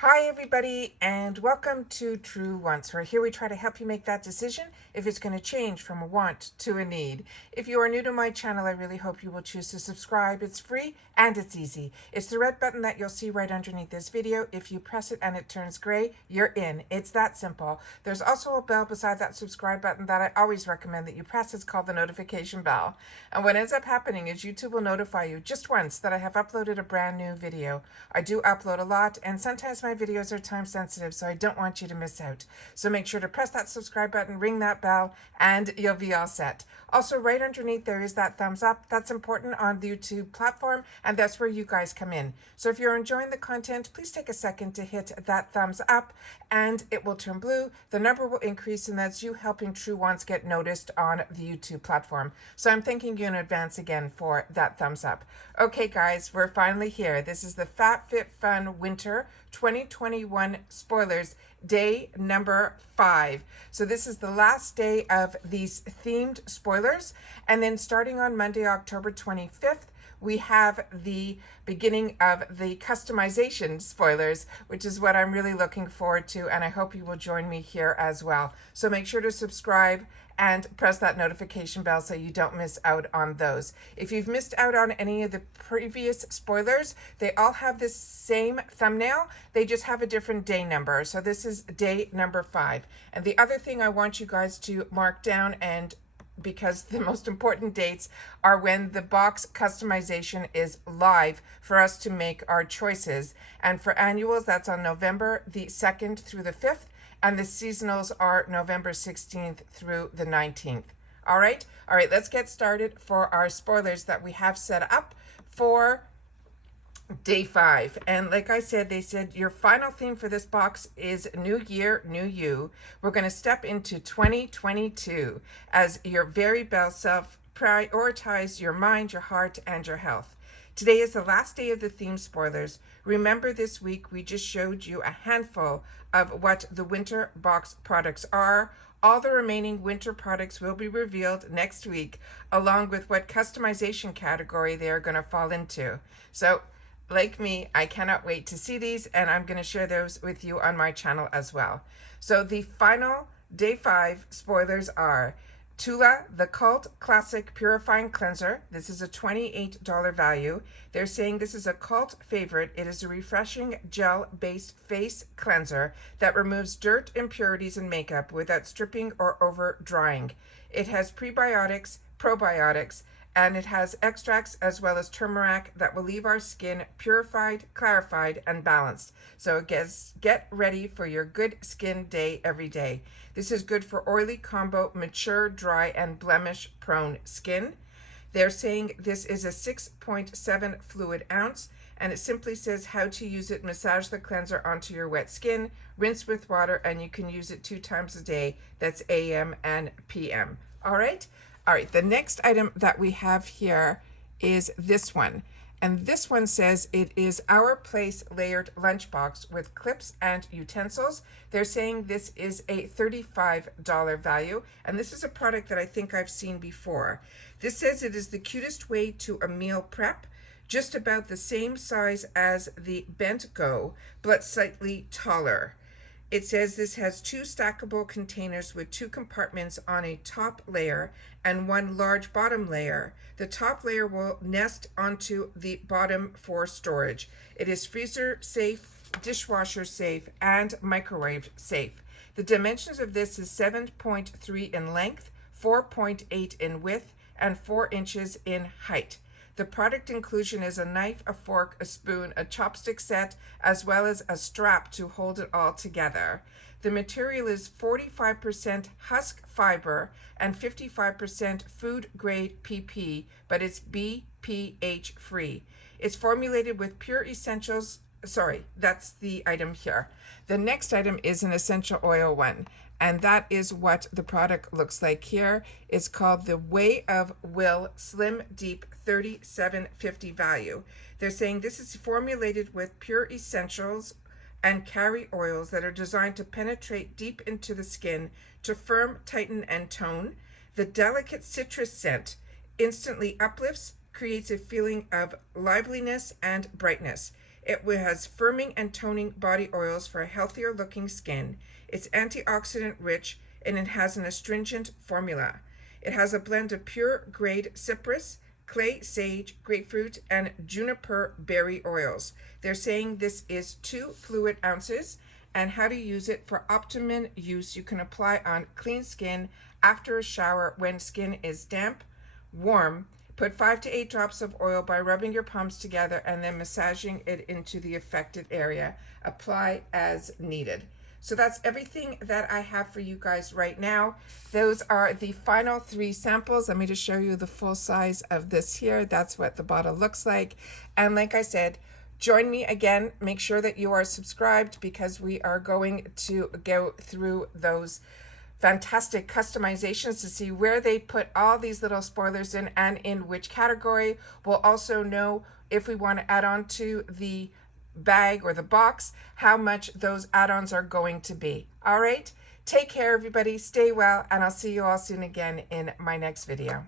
Hi everybody and welcome to True Wants, where here we try to help you make that decision if it's going to change from a want to a need. If you are new to my channel, I really hope you will choose to subscribe. It's free and it's easy. It's the red button that you'll see right underneath this video. If you press it and it turns gray, you're in. It's that simple. There's also a bell beside that subscribe button that I always recommend that you press. It's called the notification bell. And what ends up happening is YouTube will notify you just once that I have uploaded a brand new video. I do upload a lot, and sometimes my videos are time sensitive, so I don't want you to miss out. So make sure to press that subscribe button, ring that bell, and you'll be all set. Also, right underneath there is that thumbs up. That's important on the YouTube platform, and that's where you guys come in. So if you're enjoying the content, please take a second to hit that thumbs up, and it will turn blue. The number will increase, and that's you helping True Wants get noticed on the YouTube platform. So I'm thanking you in advance again for that thumbs up. Okay, guys, we're finally here. This is the FabFitFun Winter 2021 spoilers, day number 5. So this is the last day of these themed spoilers, and then starting on Monday, October 25th, we have the beginning of the customization spoilers, which is what I'm really looking forward to, and I hope you will join me here as well. So make sure to subscribe and press that notification bell so you don't miss out on those. If you've missed out on any of the previous spoilers, they all have this same thumbnail. They just have a different day number. So this is day number 5. And the other thing I want you guys to mark down, and because the most important dates are when the box customization is live for us to make our choices. And for annuals, that's on November the 2nd through the 5th. And the seasonals are November 16th through the 19th. All right, let's get started for our spoilers that we have set up for day 5. And like I said, they said your final theme for this box is New Year, New You. We're going to step into 2022 as your very best self. Prioritize your mind, your heart, and your health. Today is the last day of the theme spoilers. Remember, this week we just showed you a handful of what the winter box products are. All the remaining winter products will be revealed next week, along with what customization category they are going to fall into. So, like me, I cannot wait to see these, and I'm going to share those with you on my channel as well. So the final day 5 spoilers are Tula, the Cult Classic Purifying Cleanser. This is a $28 value. They're saying this is a cult favorite. It is a refreshing gel-based face cleanser that removes dirt, impurities, and makeup without stripping or over drying. It has prebiotics, probiotics, and it has extracts as well as turmeric that will leave our skin purified, clarified, and balanced. So get ready for your good skin day every day. This is good for oily combo, mature, dry, and blemish-prone skin. They're saying this is a 6.7 fluid ounce, and it simply says how to use it. Massage the cleanser onto your wet skin, rinse with water, and you can use it 2 times a day. That's AM and PM. All right, the next item that we have here is this one. And this one says it is Our Place layered lunchbox with clips and utensils. They're saying this is a $35 value, and this is a product that I think I've seen before. This says it is the cutest way to a meal prep, just about the same size as the Bent Go, but slightly taller. It says this has 2 stackable containers with 2 compartments on a top layer and 1 large bottom layer. The top layer will nest onto the bottom for storage. It is freezer safe, dishwasher safe, and microwave safe. The dimensions of this is 7.3 in length, 4.8 in width, and 4 inches in height. The product inclusion is a knife, a fork, a spoon, a chopstick set, as well as a strap to hold it all together. The material is 45% husk fiber and 55% food grade PP, but it's BPH free. It's formulated with pure essentials. Sorry, that's the item here. The next item is an essential oil one, and that is what the product looks like here. It's called the Way of Will Slim Deep 3750 value. They're saying this is formulated with pure essentials and carry oils that are designed to penetrate deep into the skin to firm, tighten, and tone. The delicate citrus scent instantly uplifts, creates a feeling of liveliness and brightness. It has firming and toning body oils for a healthier looking skin. It's antioxidant rich and it has an astringent formula. It has a blend of pure grade cypress, clay sage, grapefruit, and juniper berry oils. They're saying this is 2 fluid ounces, and how to use it for optimum use. You can apply on clean skin after a shower when skin is damp, warm. Put 5 to 8 drops of oil by rubbing your palms together and then massaging it into the affected area. Apply as needed. So that's everything that I have for you guys right now. Those are the final 3 samples. Let me just show you the full size of this here. That's what the bottle looks like. And like I said, join me again. Make sure that you are subscribed because we are going to go through those fantastic customizations to see where they put all these little spoilers in and in which category. We'll also know if we want to add on to the bag or the box, how much those add-ons are going to be. All right, take care everybody, stay well, and I'll see you all soon again in my next video.